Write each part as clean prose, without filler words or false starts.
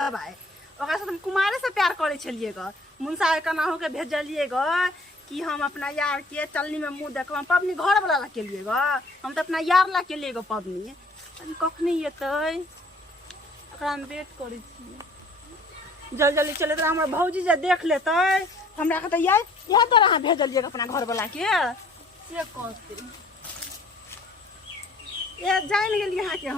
भाई ओकरा से तुम कुमारे से प्यार करे छलिए ग मुंसा कनाहू के भेजलिए ग कि हम अपना यार के चलनी में मुंह देखब पबनी घर वाला ला के लिए ग हम तो अपना यार ला के लिए ग पबनी कखनी एतै ओकरा हम वेट करे छी जल्दी जल्दी चले तो हमरा भौजी जे देख लेतै हमरा कहते यह तरह भेजलिए अपना घर वाला के से कहते ये जान गेलिए यहाँ के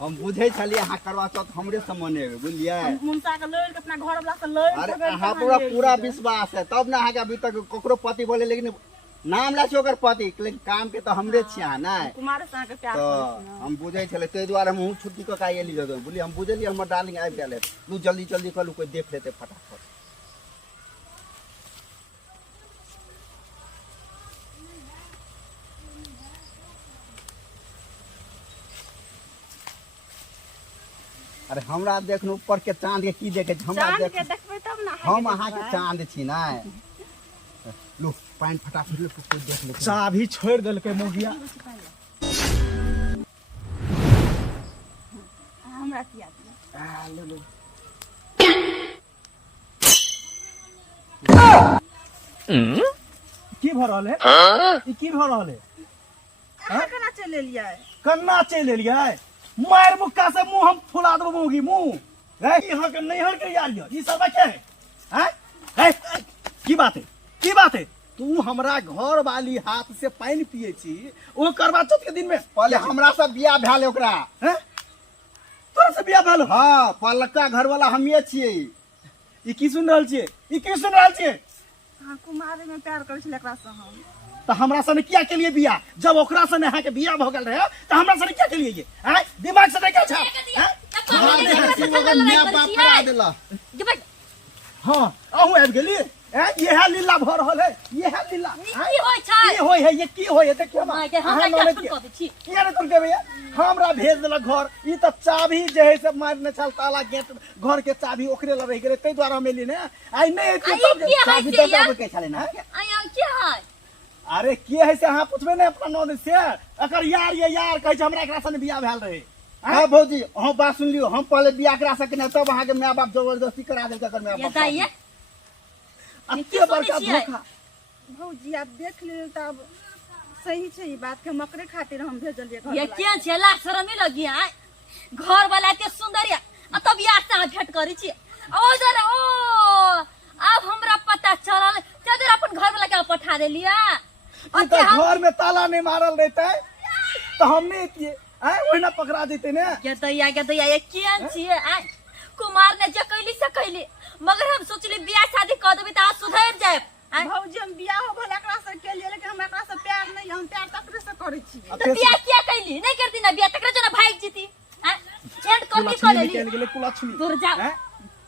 हम बुझे छलिए अहाँ करवा चौथ हमरे से मनेबे बुझलिए मुंसा के लड़ के अपना घर वाला से लड़ अरे अहाँ पूरा विश्वास है तब ना अहाँ के अभी तक ककरो पति बोले लेकिन नाम ला छै ओकर पति लेकिन काम के तो हमरे छिया ना कुमार से के प्यार तो हम बुझे छले तै द्वारा हम छुट्टी क का एली जदो बोली हम बुझलिए हमर डार्लिंग आबि गेल तू जल्दी जल्दी कलू कोई देख लेते फटाफट। अरे हमरा देखन ऊपर के चांद के की देखे हमरा चांद देख के देखबै तब ना हम अहाँ के चांद छी ना लो पानी फटाफट लो कोई देख ले चाभी छोड़ देलकै मोगिया हमरा किया दिया लो लो की भ रहल है ई की भ रहल है अहाँ केना चल एलियै कन्ना चल एलियै मार मुक्का से मुंह हम फुला देबो मोगी मुंह है यहां के नैहर के यार ई सब के है हैं की बात है तू हमरा घर वाली हाथ से पानी पिए छी ओ करवा चौथ के दिन में पहले हमरा से बियाह भेल ओकरा हैं तोरा से बियाह भेल हां पलका घर वाला हमिए छिए ई की सुन रहल छिए हां कुमार में प्यार करै छलै एकरा से हम तो हमरा सने क्या के लिए बियाह जब ओकरा सने अहाँ के बियाह भ गेल रहे तो हमरा सने क्या के लिए ये हैं दिमाग से देखै छ हैं हां अहू आबि गेली हैं ये है लीला भ रहल है ये है लीला की होय छै की होय है ये की होय है देखियो माय के हम क्या सुन कहै छी किया ने तुम कहबे हमरा भेज देलक घर ई त चाभी जे है से मारने छल ताला गेट घर के चाभी ओकरे ल रह गेलै तै द्वारा हम एली ने आई नै एती तब चाबी दे देबे के छले ना आया की है अरे के है से अहाँ पूछबे ने अपना नौन से अकर यार ये यार कहै छै हमरा एकरा सने बियाह भेल रहे हां भौजी हम बात सुन लियो हम पहले बियाह करा सकने तब अहाँ के माय बाप जबरदस्ती करा देलक कर माय ये बाप दाइए अत्ते बड़का धोखा भौजी आप देख ले तब सही छै ई बात के मकरे खातिर हम भेजलिए घर ये वाला क्या छै लाख शरम नहीं लगी है घर वाला के सुंदरिया तब यार से भेंट करै छी ओ जरा ओ अब हमरा पता चलल जदर अपन घर वाला के पठा देलिया ई त घर में ताला नहीं मारल रहते तो हम नहीं किए हैं ओहिना पकड़ा देते ने के दैया ये केन छिए आ कुमार ने जे कैली से कैली मगर हम सोचली बियाह शादी कर देबे त सुधर जाए भौजी हम बियाह हो भला एकरा से के लिए लेकिन हम एकरा से प्यार नहीं हम प्यार तकरे से करै छी तो बियाह किया कैली नहीं करती ना बियाह तकरे जना भाग जीती हैं एंड कर दी कर लेली निकल गेले कुलछनी दूर जा हैं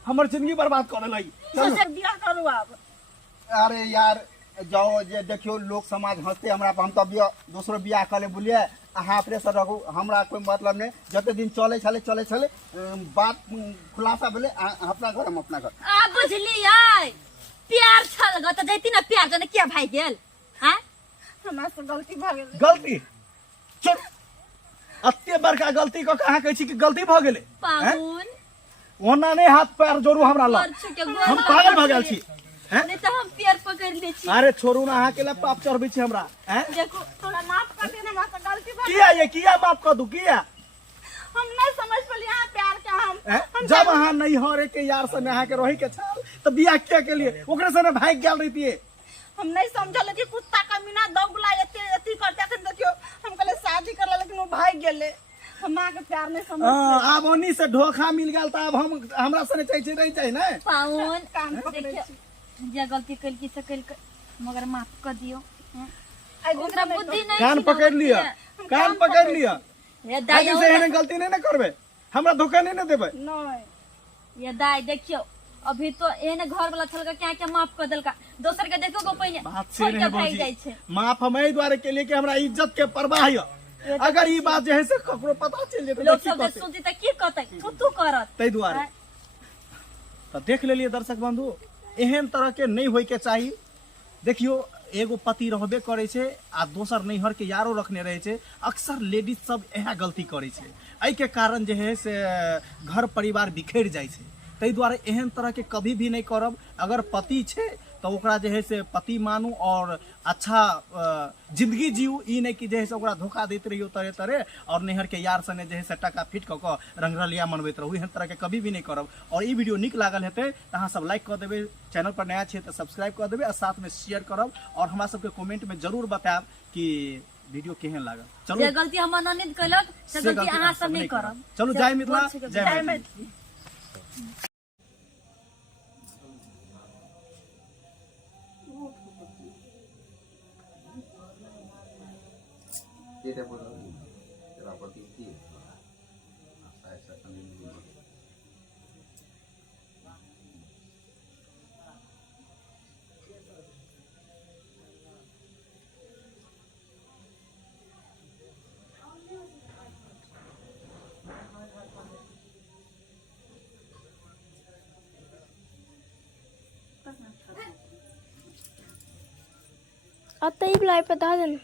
हमर जिंदगी बर्बाद कर देलई सोचे बियाह करू अब अरे यार जाओ जे देखियो लोग समाज हंसते हमरा पर हम तो दूसरो बियाह कर ले बोलिए अहाँ अपने से रखू हमरा कोई मतलब नहीं जते दिन चले चले बात खुलासा भेले अपना घर हम अपना घर आ बुझलियै प्यार छल ग त जैती ना प्यार जने किया भाई गेल हैं हमरा से गलती भ गेल गलती चल अत्ते बड़का गलती को कहाँ कहै छी कि गलती भ गेलै पाउन ओना नहीं हाथ पैर जोड़ू हमरा ला हम पागल भ गेल छी हैं नहीं तो हम पैर पकड़ ले छी अरे छोड़ू ना अहाँ के ला पाप चढ़बै छी हमरा हैं देखो थोड़ा माफ कर देना हमरा से गलती भ किया ये किया माफ कर दू किया हम नहीं समझ पलिए यहाँ प्यार के हम जब अहाँ नहीं हरे के यार से अहाँ के रही के छल तो बियाह क्या के लिए ओकरे से भाग गेल रहितिए हम नहीं समझल कि कुत्ता कमीना दौगला एती करते अखन देखियो हम कहले शादी करला लेकिन वो भाग गेले हमरा के प्यार नहीं समझ अब ओनी से धोखा मिल गेल त अब हम हमरा सने चाहिए नहीं चाहिए ना पाउन कान पकड़े देखियो छी जे गलती कल की से कल मगर माफ कर दियो आई ओकरा बुद्धि नहीं कान छी ना, पकड़ लिया कान पकड़ लिया ये आगे दाई से एहन गलती नहीं ना करबे हमरा धोखा नहीं ना देबे नहीं ये दाई देखियो अभी तो एने घर वाला छलका क्या माफ कर देलका दोसर के देखो गो पहले बात से छोड़ के नहीं भाग जाय बोलजी छै माफ हम एहि द्वारे के लिए कि हमरा इज्जत के परवाह है अगर ई बात जे है से ककरो पता चल जेतै लोग तो सब की सुनती त की कहतै तू करत तै द्वारे तो देख लेलिए दर्शक बंधु एहन तरह के नहीं होय के चाहिए देखियो एगो पति रहबे करे छे आ दोसर नैहर के यारो रखने रहे छे। अक्सर लेडीज सब यह गलती करे छे, एहि के कारण जे है से घर परिवार बिखर जाय छे। ताहि दुआरे एहन तरह के कभी भी नहीं करब। अगर पति छे तो ओकरा जे है से पति मानू और अच्छा जिंदगी जीऊ, ई नहीं कि जे है से ओकरा धोखा देते रहियो तरह तरह और नैहर के यार सने जे है से टका फिट क के रंगरलिया मनबैत रहू। एहन तरह के कभी भी नहीं करब। और ई वीडियो निक लागल हेतै त अहाँ सब लाइक कर देबै, चैनल पर नया छे तो सब्सक्राइब कर देबै और साथ में शेयर करब और हमरा सबके कमेंट में जरूर बताएब कि वीडियो केहन लागल। चलू, जे गलती हमर ननद कलक से गलती अहाँ सब नहीं करब। चलू, जय मिथिला, जय जय मैथिली। এটা বলা এরা প্রতি কি আশা আশা কানে आता ही बुलाए बता देना।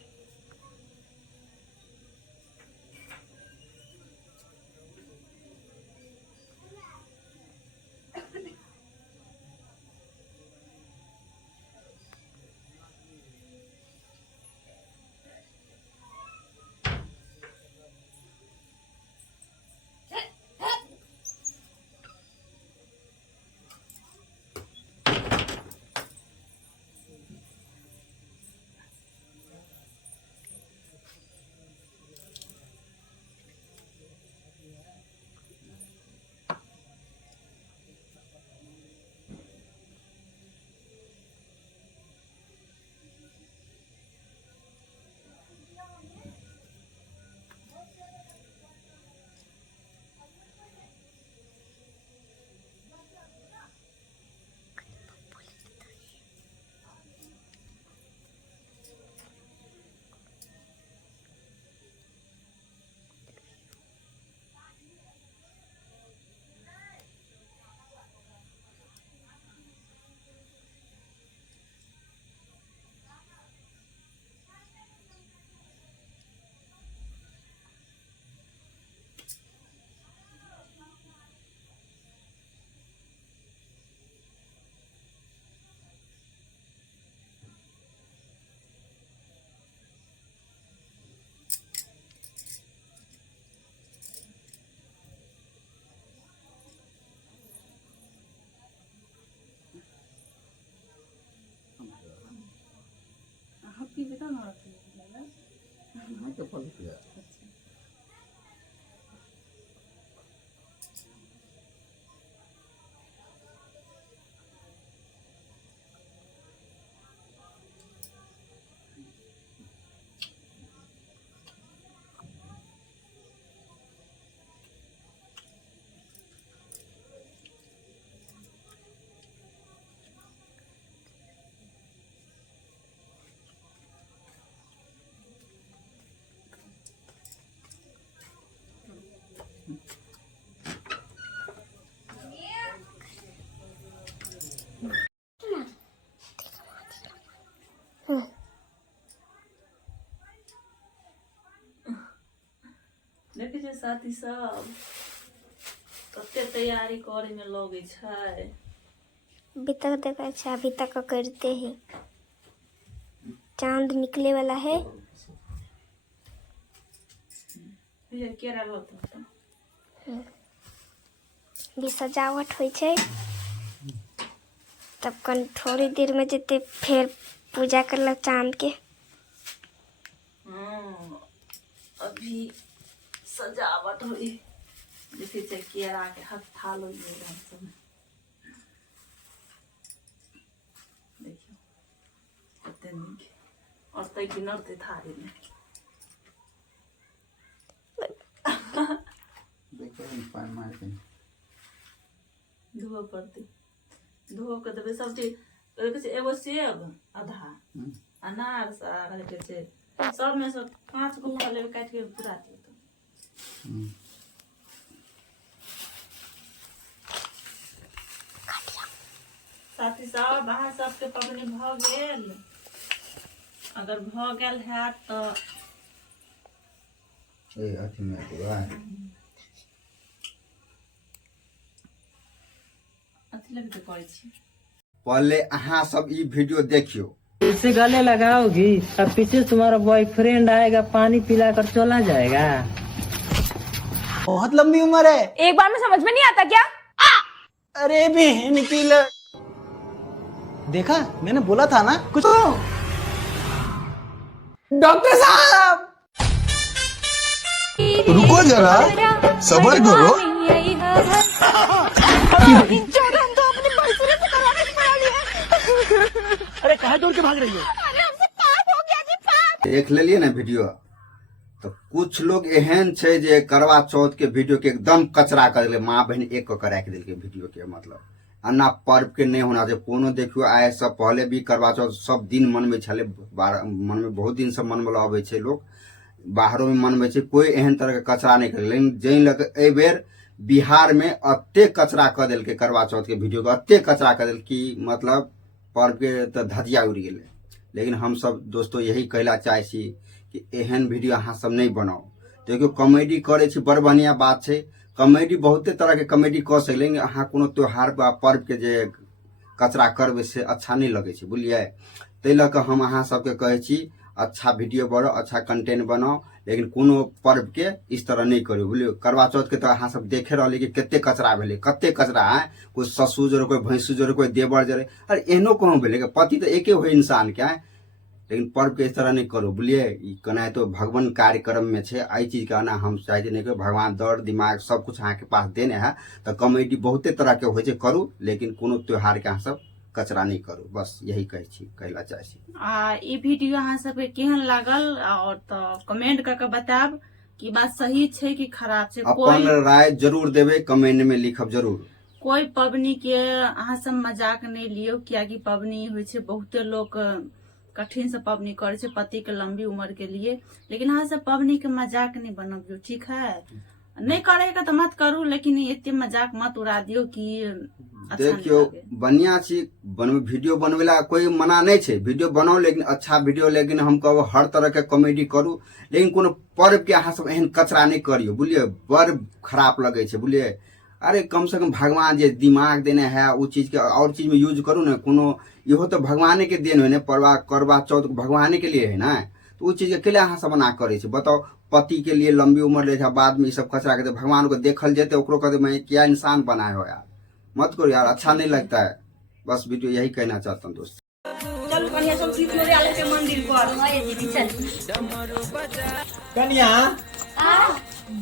मैं तो पल किया देखे छै साथी सब कते तैयारी करे में लगे छै। अभी तक देखा अच्छा, अभी तक करते ही चांद निकले वाला है। ये केरा होता भी सजावट हुई छै। तब कन थोड़ी देर में जते फिर पूजा करला चांद के। अभी सजावट हुई देखे छै केरा के हत्था लो ये सब देखियो कते नीक और तै किनरते थारी में देखो इन पान मार के धो पड़ती धो के देबे सब चीज देखे छै। एगो सेब आधा अनार सारा के छै सब में से 5 गो लेबे काट के पूरा दे तो साथी सब बाहर सबके पबनी भ गेल। अगर भ गेल है तो अथी में अथी लगे करै छी। पहले अहाँ सब ई वीडियो देखियो। इसे गले लगाओगी अब पीछे तुम्हारा बॉयफ्रेंड आएगा पानी पिलाकर चला जाएगा। बहुत लंबी उम्र है। एक बार में समझ में नहीं आता क्या? अरे बहन की देखा मैंने बोला था ना कुछ। डॉक्टर साहब रुको जरा, सबर करो। अरे कहाँ दौड़ के भाग रही है? देख लेलिए ना वीडियो, तो कुछ लोग एहन छे जे करवा चौथ के वीडियो के एकदम कचरा कर दिले, माँ बहन एक कऽ राखि देलकै वीडियो के। मतलब अन्ना पर्व के नहीं होना चाहिए कोनो। देखियो आइ सब पहले भी करवा चौथ सब दिन मनबै छले, मनबै बहुत दिन से मनबल अबै छै लोग, बाहरों में मनबै छै, कोई एहन तरह के कचरा नहीं करे। लेकिन जै लग एहि बेर बिहार में अत्ते कचरा कऽ देलकै करवा चौथ के वीडियो के, अत्ते कचरा कऽ देलकै कि मतलब पर्व के तो धजिया उड़ि गेलै। लेकिन हम सब दोस्तों यही कहला चाहे छी कि एहन वीडियो अहाँ सब नहीं बनाओ। देखियो कॉमेडी करे छी बड़ बढ़िया बात छै, कॉमेडी बहुते तरह के कॉमेडी कऽ सकले, लेकिन अहाँ कोनो त्योहार बा पर्व के जे कचरा करबै से अच्छा नहीं लगे छै, बुझलिए। तै लऽ कऽ हम अहाँ सबके कहै छी अच्छा वीडियो बनाओ, अच्छा कंटेंट बनाओ, लेकिन कोनो पर्व के इस तरह नहीं करियो, बुझलियो। करवा चौथ के तो अहाँ सब देखे रहलिए कि कते कचरा भेलै, कते कचरा है, कोई ससुर जरे, कोई भैंसुर जरे, कोई देवर जरे। अरे एहनो कहूँ भेलै कि पति तो एके हो इंसान के है, लेकिन पर्व के इस तरह नहीं करो, बुझलिए। कना तो भगवान कार्यक्रम में छे, आई चीज का ना हम चाहते नहीं कि भगवान दर दिमाग सब कुछ अहाँ के पास देने है, तो कॉमेडी बहुते तरह के होइ छै करू, लेकिन कोनो त्योहार के अहाँ सब कचरा नहीं करू, बस यही कहै छी, कहला चाहे छी। ई वीडियो अहाँ सबके केहन लागल और तो कमेंट करके बताब कि बात सही छै कि खराब छै। अपन राय जरूर देवे, कमेंट में लिखब जरूर। कोई पबनी के अहाँ सब मजाक नहीं लियो, कियाकि पबनी होइ छै, बहुते लोग कठिन से पबनी करे छै पति के लंबी उम्र के लिए, लेकिन अहाँ सब पबनी के मजाक नहीं बनबियो, ठीक है। नहीं करेगा तो मत करू, लेकिन इतने मजाक मत उड़ा दियो कि देखियो बढ़िया चीज वीडियो बनवेला कोई मना नहीं छे, वीडियो बनाओ, लेकिन अच्छा वीडियो। लेकिन हम कहब हर तरह के कॉमेडी करू, लेकिन कोनो पर्व के अहाँ सब एहन कचरा नहीं करियो, बुझलिए। बड़ खराब लगे छे, बुझलिए। अरे कम से कम भगवान जे दिमाग देने है वो चीज के और चीज में यूज करू ना। कोनो इहो तो भगवाने के देन है ना, करवा चौथ भगवाने के लिए है ना, तो वो चीज के लिए अहाँ सब मना करे छे। बताओ पति के लिए लंबी उम्र ले बाद में ये सब कचरा करते, भगवान को देखल जेते, ओकरो कहते मैं क्या इंसान बनाए हो यार, मत करो यार, अच्छा नहीं लगता है। बस वीडियो यही कहना चाहता हूँ दोस्त। चल कन्या सब सीख ले आले के मंदिर पर। कन्या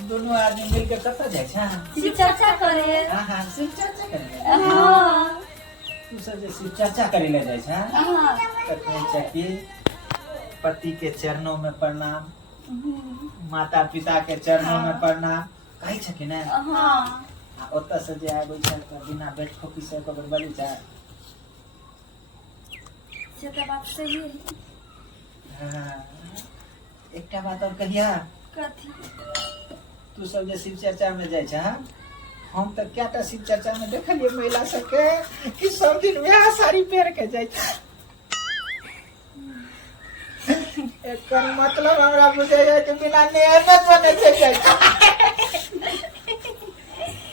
दोनों आदमी मिलकर कतऽ जाइ छा? शिव चर्चा करे। हां शिव चर्चा करे। हाँ तू सब जे शिव चर्चा करे ले जाइ छा, हाँ तऽ कहै छै कि पति के चरणों में प्रणाम, माता पिता के चरणों में प्रणाम कहै छै कि नै? हाँ आ ओतऽ से जे आबै छै तऽ बिना बेट खोपी से ओकर बलि छै। से तो बात सही है। हां एकटा बात और कहिया, कथी? तू सब जे शिव चर्चा में जाइ छा, हम तो क्या शिव चर्चा में देखलिए महिला सबके कि सब दिन वह साड़ी पहन के जाइ छा। एकर मतलब हमरा बुझाइए कि बिना नियत बने छै जाइ छा।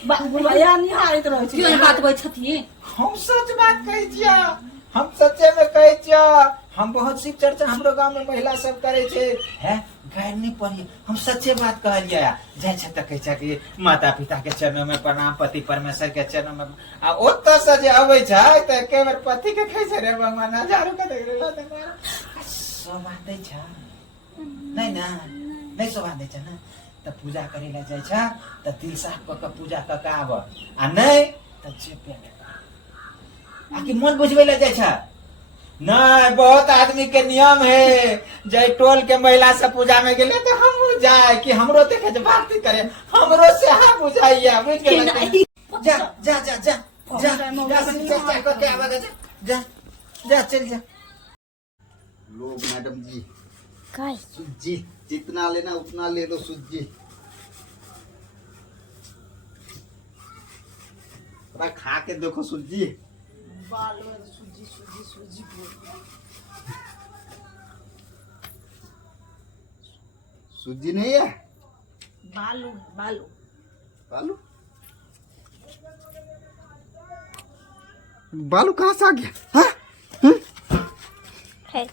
भैया निहारैत रहै छै। क्यों बात कहै छथिन? हम सच बात कहै छियै, हम सच्चे में कहै छियै। हम बहुत शिव चर्चा हमरो गांव में महिला सब करे छै, है गाय नहीं पड़ी, हम सच्चे बात कहलिए। जाइ छै तऽ कहै छै कि माता पिता के चरणों में प्रणाम, पति परमेश्वर के चरणों में। आ ओतऽ से जे अबै छै तऽ एके बेर पति के कहै छै रे भगवान हजारों के देख रे शोभा दै छै नहीं ना, नहीं शोभा दै छै ना, तऽ पूजा करे ले जाइ छै तऽ दिल साफ कऽ के पूजा कऽ के आब, आ नहीं तऽ चेपे ले आकि मन बुझबै ले जाइ छै। नहीं बहुत आदमी के नियम है, जय टोल के महिला से पूजा में गेले तो हम जाए कि हमरो देखे जे भक्ति करे, हमरो से हा बुझाइया, बुझ गेल। जा जा जा जा जा जा शिव चर्चा करके आवा, जा जा जा चल जा। लो मैडम जी, काय सूजी जितना लेना उतना ले लो सूजी। खा के देखो सूजी। बाल में सूजी सूजी सूजी बोल। सूजी नहीं है? बालू है, बालू। बालू? बालू कहाँ से आ गया? हाँ? है